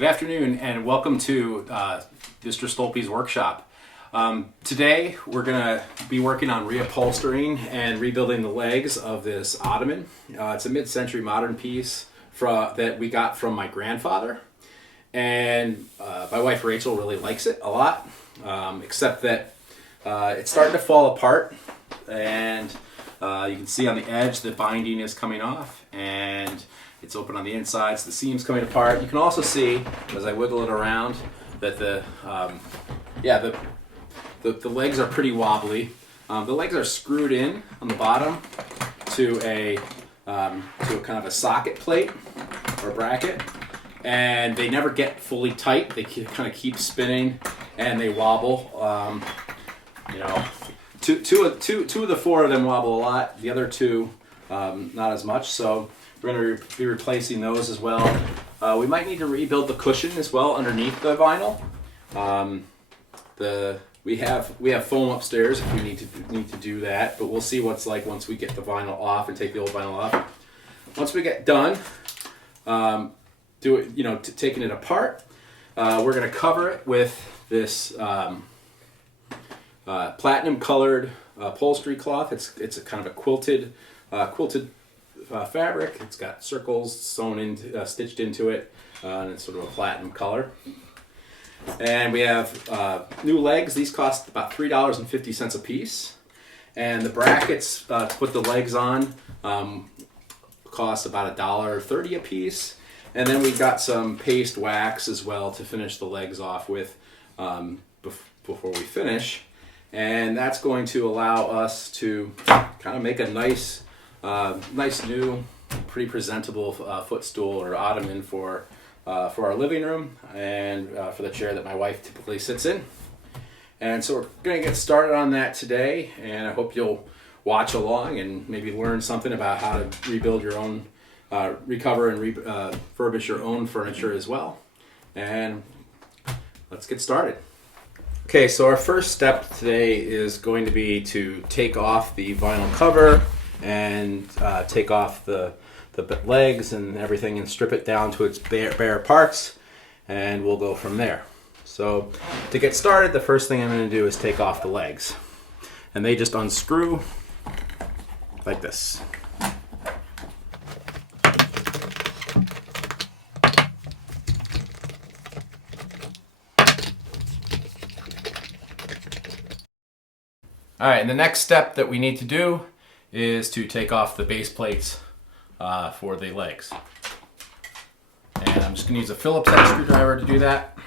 Good afternoon and welcome to Mr. Stolpe's workshop. Today we're going to be working on reupholstering and rebuilding the legs of this Ottoman. It's a mid-century modern piece that we got from my grandfather, and my wife Rachel really likes it a lot, except that it's starting to fall apart, and you can see on the edge the binding is coming off, and it's open on the insides, the seam's coming apart. You can also see, as I wiggle it around, that the legs are pretty wobbly. The legs are screwed in on the bottom to a kind of a socket plate or bracket, and they never get fully tight. They kind of keep spinning and they wobble. Two of the four of them wobble a lot. The other two, not as much. So we're going to be replacing those as well. We might need to rebuild the cushion as well underneath the vinyl. We have foam upstairs if we need to do that, but we'll see what's like once we get the vinyl off and take the old vinyl off. Once we get done, taking it apart, we're going to cover it with this platinum colored upholstery cloth. It's a kind of a quilted fabric. It's got circles stitched into it, and it's sort of a platinum color. And we have new legs. These cost about $3.50 a piece, and the brackets to put the legs on cost about $1.30 a piece. And then we got some paste wax as well to finish the legs off with before we finish, and that's going to allow us to kind of make a nice new, pretty presentable footstool or ottoman for our living room and for the chair that my wife typically sits in. And so we're going to get started on that today, and I hope you'll watch along and maybe learn something about how to rebuild your own, recover and refurbish your own furniture as well. And let's get started. Okay, so our first step today is going to be to take off the vinyl cover and take off the legs and everything and strip it down to its bare parts, and we'll go from there. So to get started, the first thing I'm going to do is take off the legs, and they just unscrew like this. All right, and the next step that we need to do is to take off the base plates for the legs. And I'm just going to use a Phillips head screwdriver to do that.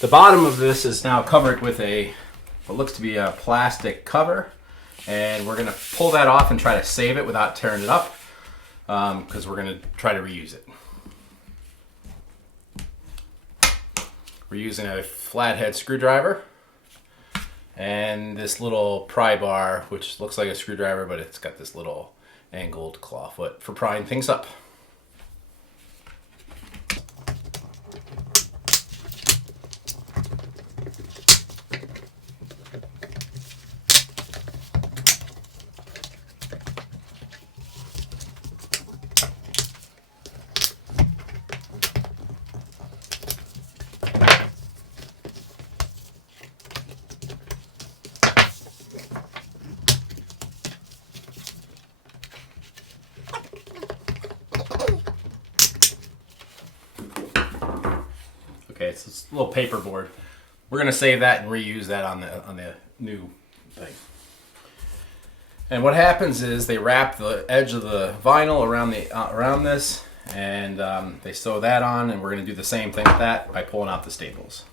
The bottom of this is now covered with what looks to be a plastic cover, and we're going to pull that off and try to save it without tearing it up, because we're going to try to reuse it. We're using a flathead screwdriver and this little pry bar, which looks like a screwdriver, but it's got this little angled claw foot for prying things up. Okay, it's this little paper board. We're going to save that and reuse that on the new thing. And what happens is they wrap the edge of the vinyl around this, and they sew that on, and we're going to do the same thing with that by pulling out the staples.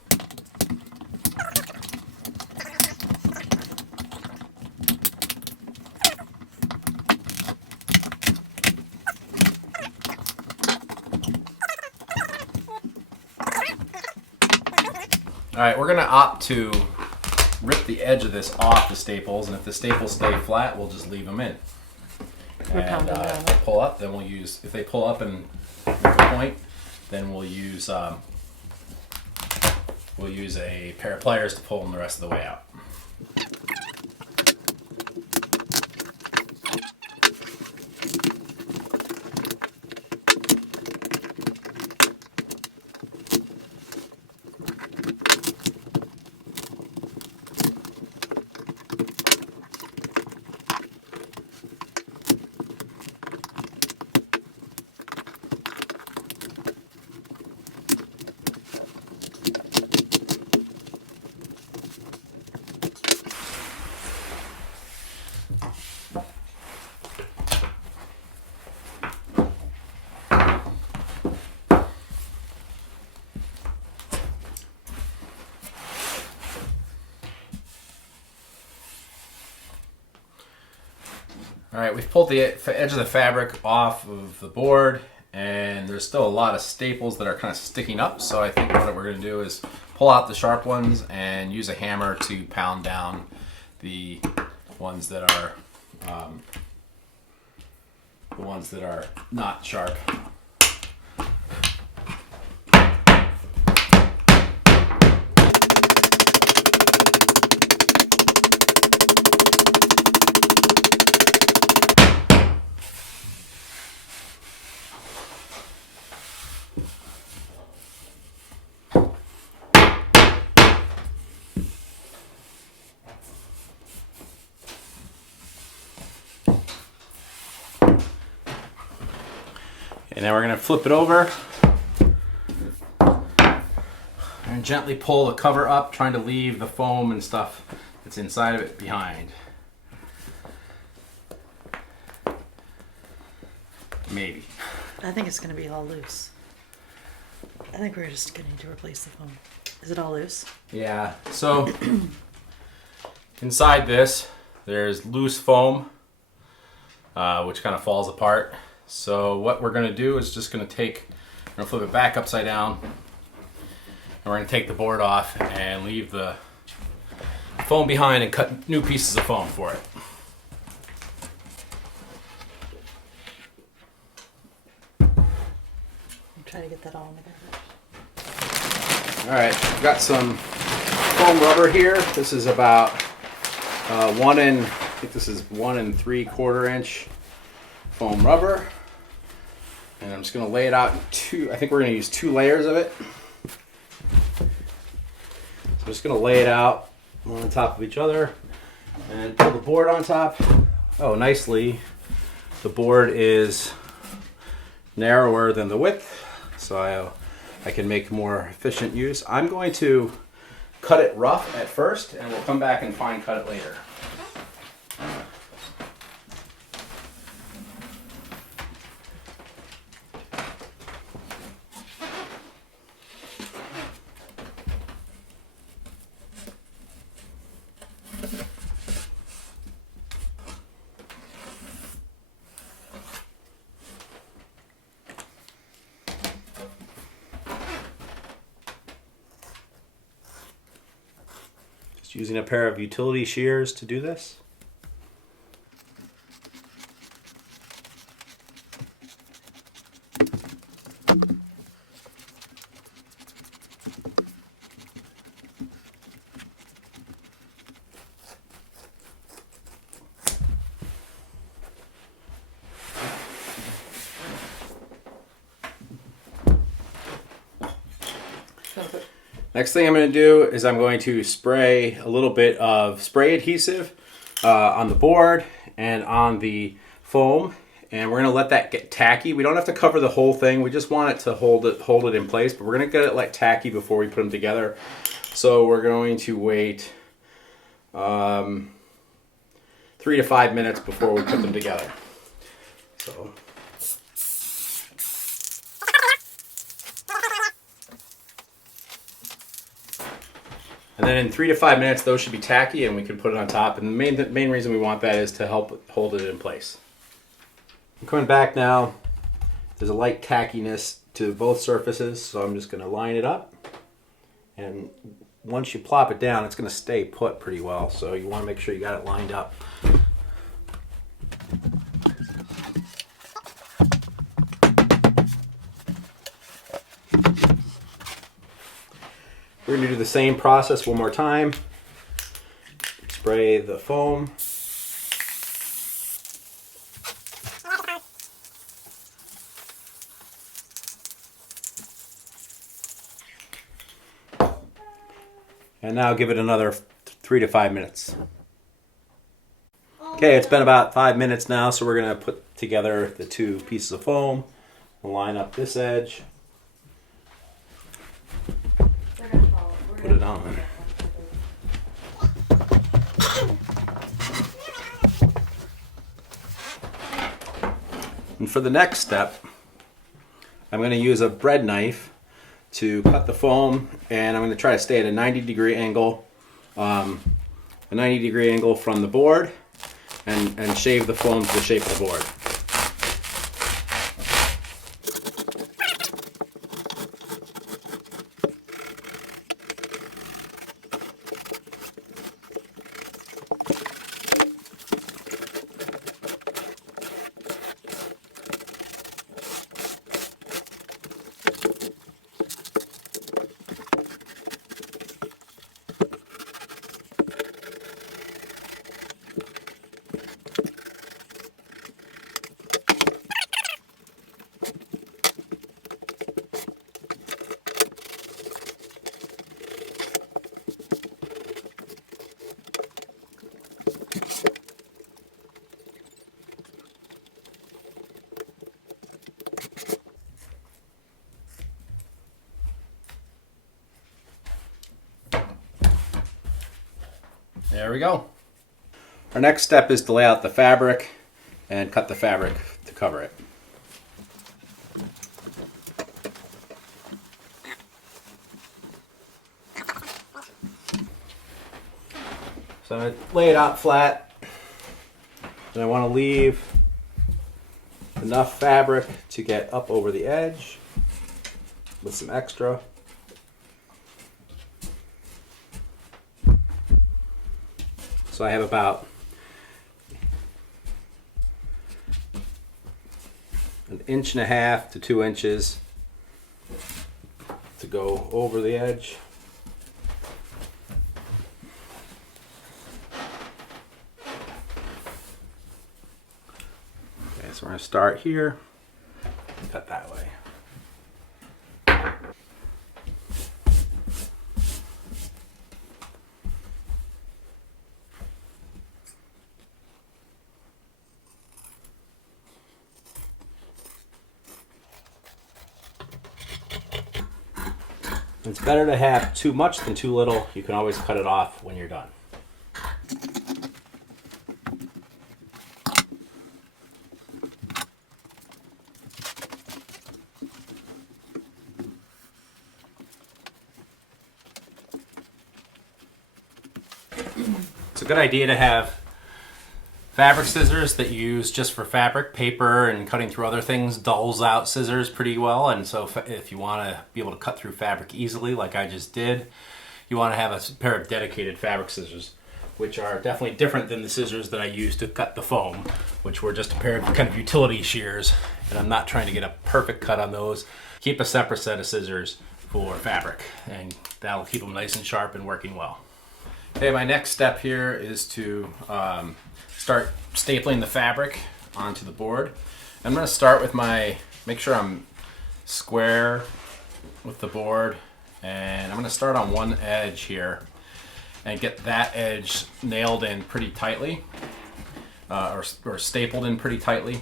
All right, we're going to opt to rip the edge of this off the staples, and if the staples stay flat, we'll just leave them in. And if they pull up, then if they pull up and make a point, then we'll use a pair of pliers to pull them the rest of the way out. All right, we've pulled the edge of the fabric off of the board, and there's still a lot of staples that are kind of sticking up. So I think what we're going to do is pull out the sharp ones and use a hammer to pound down the ones that are not sharp. And then we're going to flip it over and gently pull the cover up, trying to leave the foam and stuff that's inside of it behind. Maybe. I think it's going to be all loose. I think we're just going to replace the foam. Is it all loose? Yeah. So inside this, there's loose foam, which kind of falls apart. So what we're going to do is just going to flip it back upside down, and we're going to take the board off and leave the foam behind and cut new pieces of foam for it. I'm trying to get that all in the All right, I've got some foam rubber here. This is about 1 3/4 inch foam rubber. And I'm just going to lay it out in two. I think we're going to use 2 layers of it. So I'm just going to lay it out one on top of each other and pull the board on top. Oh, nicely, the board is narrower than the width, so I can make more efficient use. I'm going to cut it rough at first, and we'll come back and fine cut it later. Using a pair of utility shears to do this. Next thing I'm going to do is I'm going to spray a little bit of spray adhesive on the board and on the foam, and we're going to let that get tacky. We don't have to cover the whole thing. We just want it to hold it in place, but we're going to get it like tacky before we put them together. So we're going to wait 3 to 5 minutes before we put them together. So And then in 3 to 5 minutes, those should be tacky and we can put it on top. And the main reason we want that is to help hold it in place. I'm coming back now. There's a light tackiness to both surfaces, so I'm just going to line it up. And once you plop it down, it's going to stay put pretty well. So you want to make sure you got it lined up. We're going to do the same process one more time. Spray the foam. And now give it another 3 to 5 minutes. Okay, it's been about 5 minutes now, so we're going to put together the two pieces of foam. We'll line up this edge. Put it on. And for the next step, I'm going to use a bread knife to cut the foam, and I'm going to try to stay at a 90-degree angle, from the board, and shave the foam to the shape of the board. There we go. Our next step is to lay out the fabric and cut the fabric to cover it. So I'm going to lay it out flat, and I want to leave enough fabric to get up over the edge with some extra. So I have about an 1.5 to 2 inches to go over the edge. Okay, so we're going to start here, cut that way. It's better to have too much than too little. You can always cut it off when you're done. It's a good idea to have fabric scissors that you use just for fabric. Paper and cutting through other things dulls out scissors pretty well, and so if you want to be able to cut through fabric easily like I just did, you want to have a pair of dedicated fabric scissors, which are definitely different than the scissors that I used to cut the foam, which were just a pair of kind of utility shears, and I'm not trying to get a perfect cut on those. Keep a separate set of scissors for fabric, and that'll keep them nice and sharp and working well. Okay, my next step here is to start stapling the fabric onto the board. I'm going to start with make sure I'm square with the board, and I'm going to start on one edge here and get that edge nailed in pretty tightly, or stapled in pretty tightly.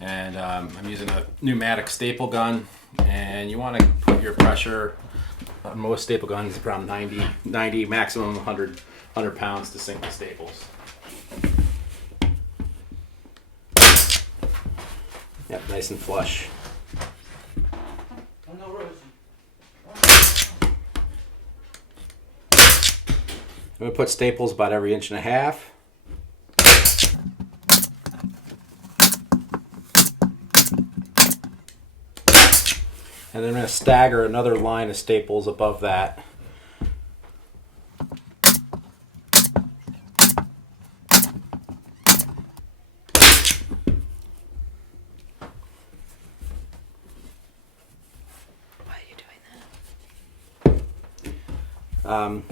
And I'm using a pneumatic staple gun, and you want to put your pressure on most staple guns around 90 maximum 100 pounds to sink the staples. Yep, nice and flush. I'm going to put staples about every 1.5 inches. And then I'm going to stagger another line of staples above that.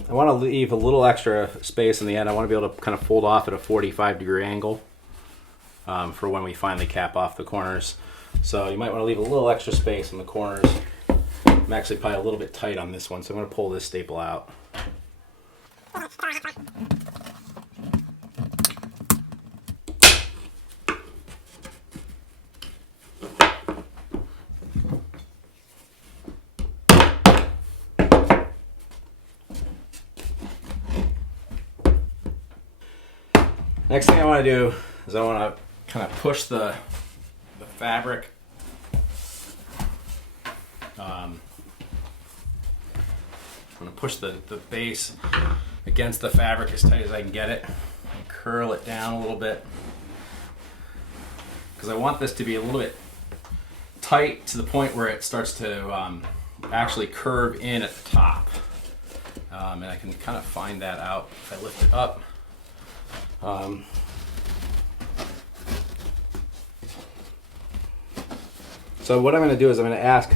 I want to leave a little extra space in the end. I want to be able to kind of fold off at a 45-degree angle for when we finally cap off the corners. So you might want to leave a little extra space in the corners. I'm actually probably a little bit tight on this one, so I'm going to pull this staple out. Next thing I want to do is I want to kind of push the fabric I'm going to push the base against the fabric as tight as I can get it and curl it down a little bit because I want this to be a little bit tight to the point where it starts to actually curve in at the top, and I can kind of find that out if I lift it up. So what I'm going to do is I'm going to ask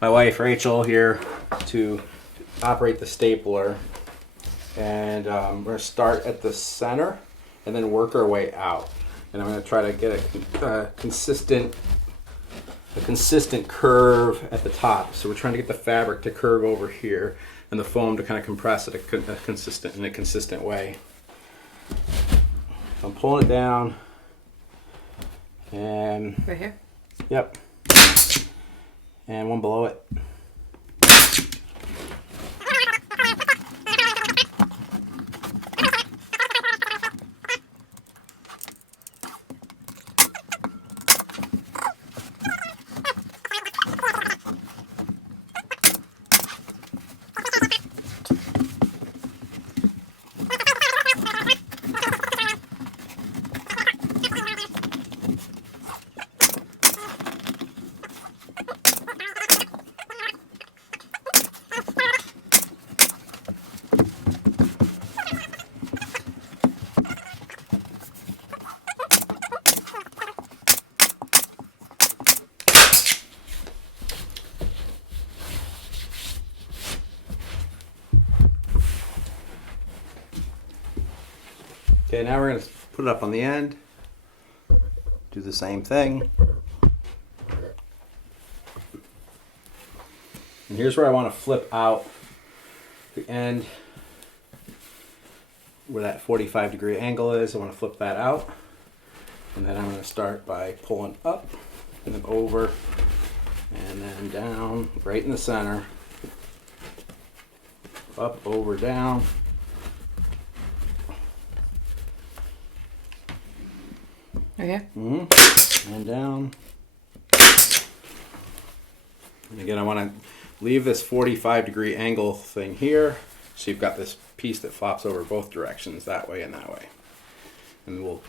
my wife Rachel here to operate the stapler, and we're going to start at the center and then work our way out. And I'm going to try to get a consistent curve at the top. So we're trying to get the fabric to curve over here and the foam to kind of compress it in a consistent way. I'm pulling it down, and right here. Yep. And one below it. Okay, now we're going to put it up on the end, do the same thing. And here's where I want to flip out the end where that 45-degree angle is. I want to flip that out. And then I'm going to start by pulling up and then over and then down right in the center. Up, over, down. Right here? Mm-hmm. And down. And again, I want to leave this 45-degree angle thing here, so you've got this piece that flops over both directions, that way and that way. And we'll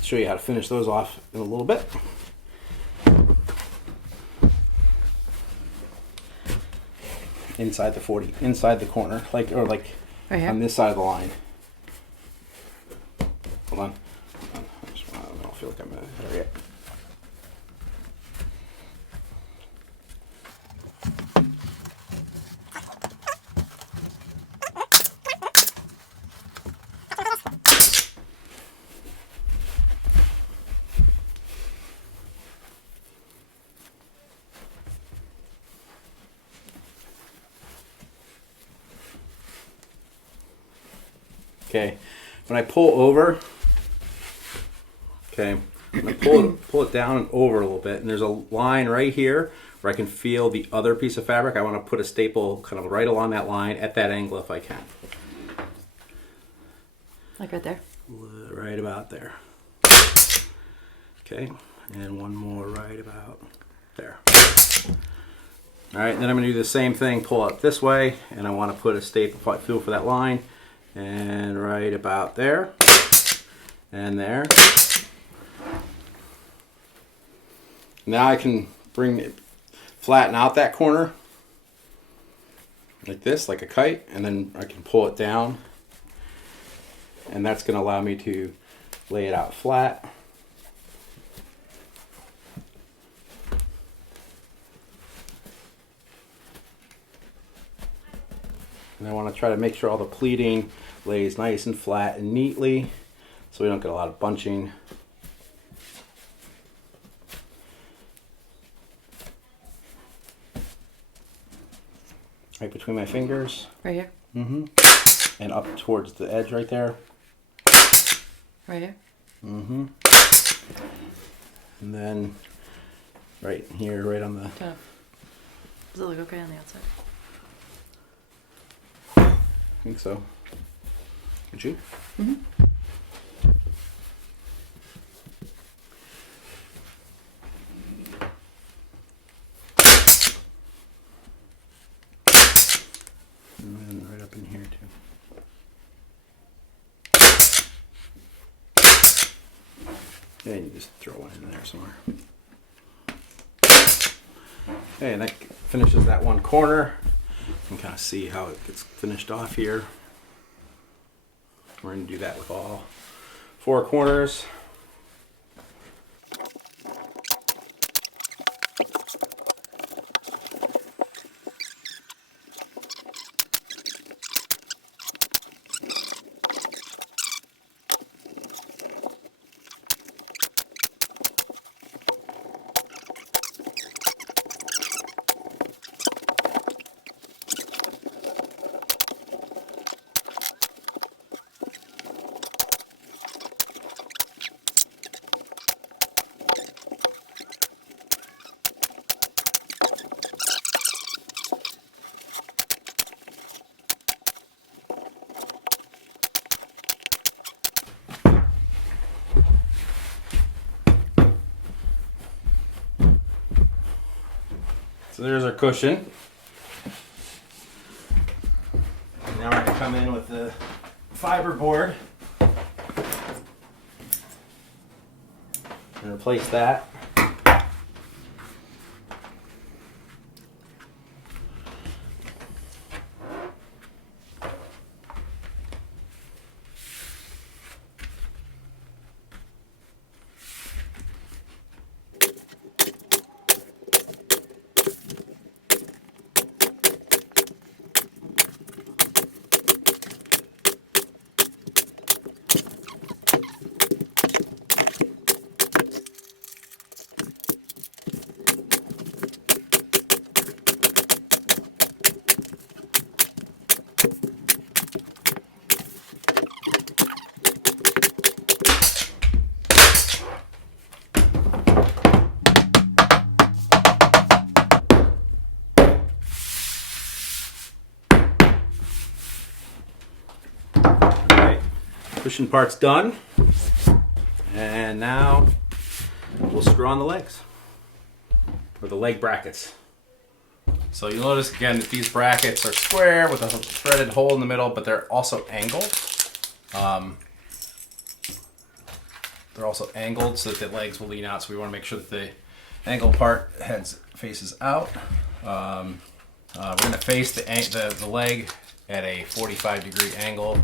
show you how to finish those off in a little bit. Inside the corner, like right here? On this side of the line. Hold on. I don't feel like I'm there yet. Okay, when I pull over, okay, I'm gonna pull it down and over a little bit, and there's a line right here where I can feel the other piece of fabric. I want to put a staple kind of right along that line at that angle if I can. Like right there? Right about there. Okay, and one more right about there. All right, then I'm gonna do the same thing, pull up this way, and I want to put a staple, feel for that line, And right about there. And there. Now I can flatten out that corner like this, like a kite, and then I can pull it down. And that's going to allow me to lay it out flat. And I want to try to make sure all the pleating lays nice and flat and neatly so we don't get a lot of bunching. Right between my fingers. Right here? Mm-hmm. And up towards the edge right there. Right here? Mm-hmm. And then right here, right on the... Okay. Does it look okay on the outside? I think so. Would you? Mm-hmm. And then right up in here too. Yeah, you just throw one in there somewhere. Okay, and that finishes that one corner. You can kind of see how it gets finished off here. We're going to do that with all 4 corners. So there's our cushion. Now we're going to come in with the fiber board and replace that. Cushion part's done, and now we'll screw on the legs, or the leg brackets. So you'll notice again that these brackets are square with a threaded hole in the middle, but they're also angled. They're also angled so that the legs will lean out, so we want to make sure that the angled part faces out. We're going to face the leg at a 45-degree angle.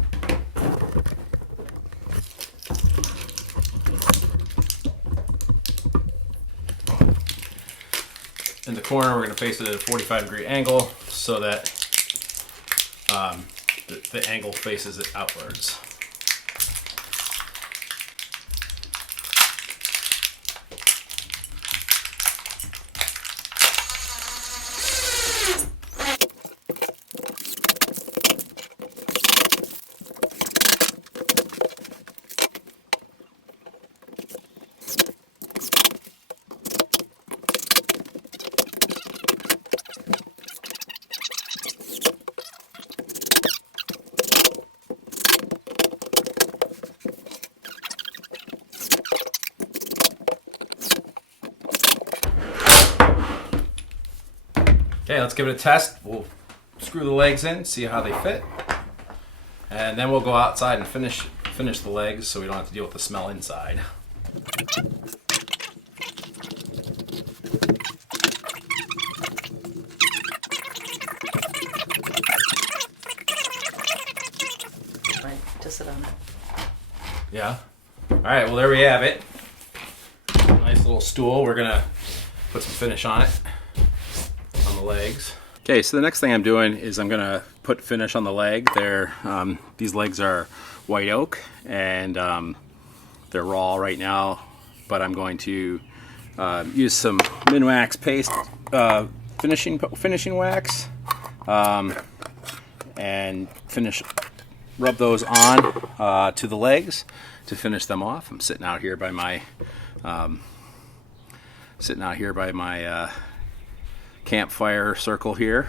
In the corner, we're going to face it at a 45-degree angle so that the angle faces it outwards. Okay, let's give it a test. We'll screw the legs in, see how they fit. And then we'll go outside and finish the legs so we don't have to deal with the smell inside. Right, just sit on it. Yeah. All right, well, there we have it. Nice little stool. We're gonna put some finish on it, on the legs. Okay, so the next thing I'm doing is I'm gonna put finish on the leg. These legs are white oak, and they're raw right now, but I'm going to use some Minwax paste finishing wax, and rub those on to the legs to finish them off. I'm sitting out here by my campfire circle here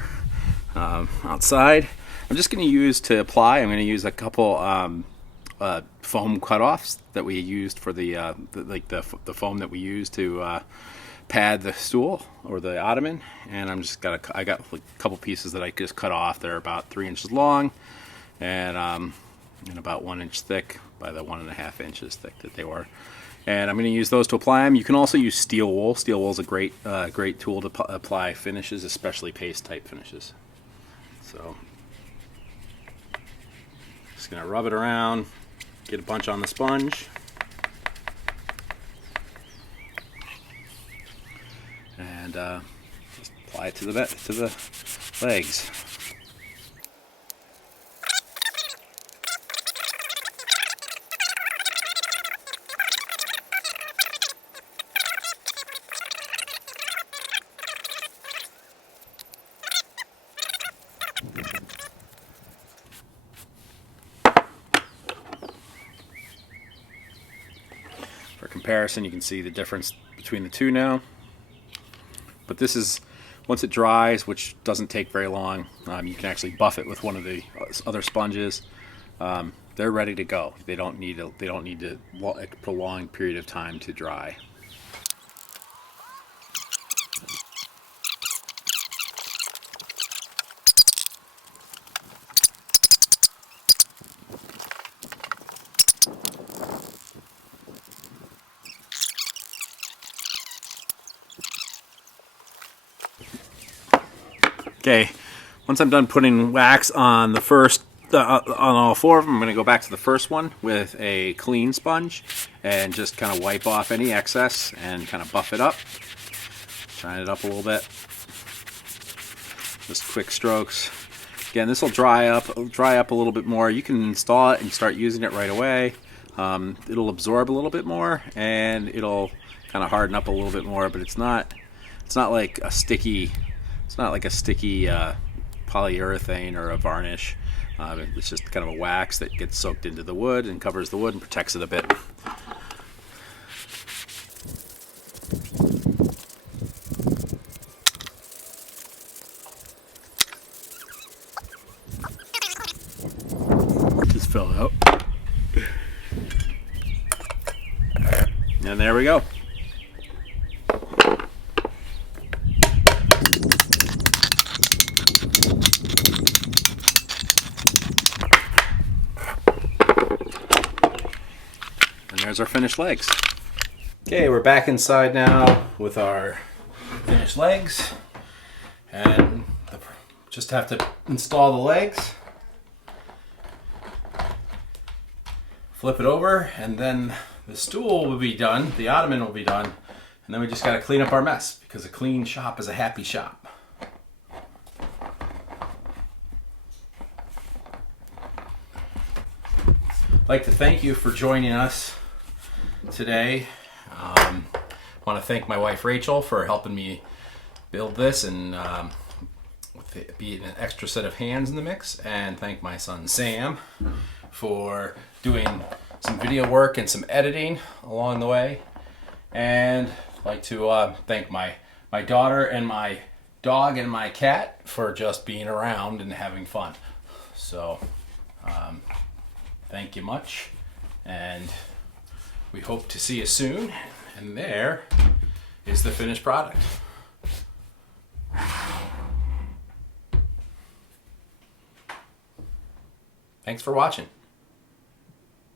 outside. I'm just going to use to apply. I'm going to use a couple foam cutoffs that we used for the foam that we used to pad the stool or the ottoman, and I got a couple pieces that I just cut off. They're about 3 inches long and about 1 inch thick by the 1.5 inches thick that they were. And I'm going to use those to apply them. You can also use steel wool. Steel wool is a great tool to apply finishes, especially paste type finishes. So just going to rub it around, get a bunch on the sponge, and just apply it to the legs. For comparison, you can see the difference between the two now. But this is, once it dries, which doesn't take very long, you can actually buff it with one of the other sponges. They're ready to go. They don't need a prolonged period of time to dry. Okay, once I'm done putting wax on the first, on all four of them, I'm going to go back to the first one with a clean sponge and just kind of wipe off any excess and kind of buff it up, shine it up a little bit. Just quick strokes. Again, this will dry up a little bit more. You can install it and start using it right away. It'll absorb a little bit more and it'll kind of harden up a little bit more, but it's not like a sticky. It's not like a sticky polyurethane or a varnish. It's just kind of a wax that gets soaked into the wood and covers the wood and protects it a bit. Just fell out. And there we go. There's our finished legs. Okay, we're back inside now with our finished legs, and just have to install the legs, flip it over, and then the stool will be done, the ottoman will be done, and then we just got to clean up our mess, because a clean shop is a happy shop. I'd like to thank you for joining us today. I want to thank my wife Rachel for helping me build this and be an extra set of hands in the mix, and thank my son Sam for doing some video work and some editing along the way, and I'd like to thank my daughter and my dog and my cat for just being around and having fun. So thank you much, and we hope to see you soon. And there is the finished product. Thanks for watching.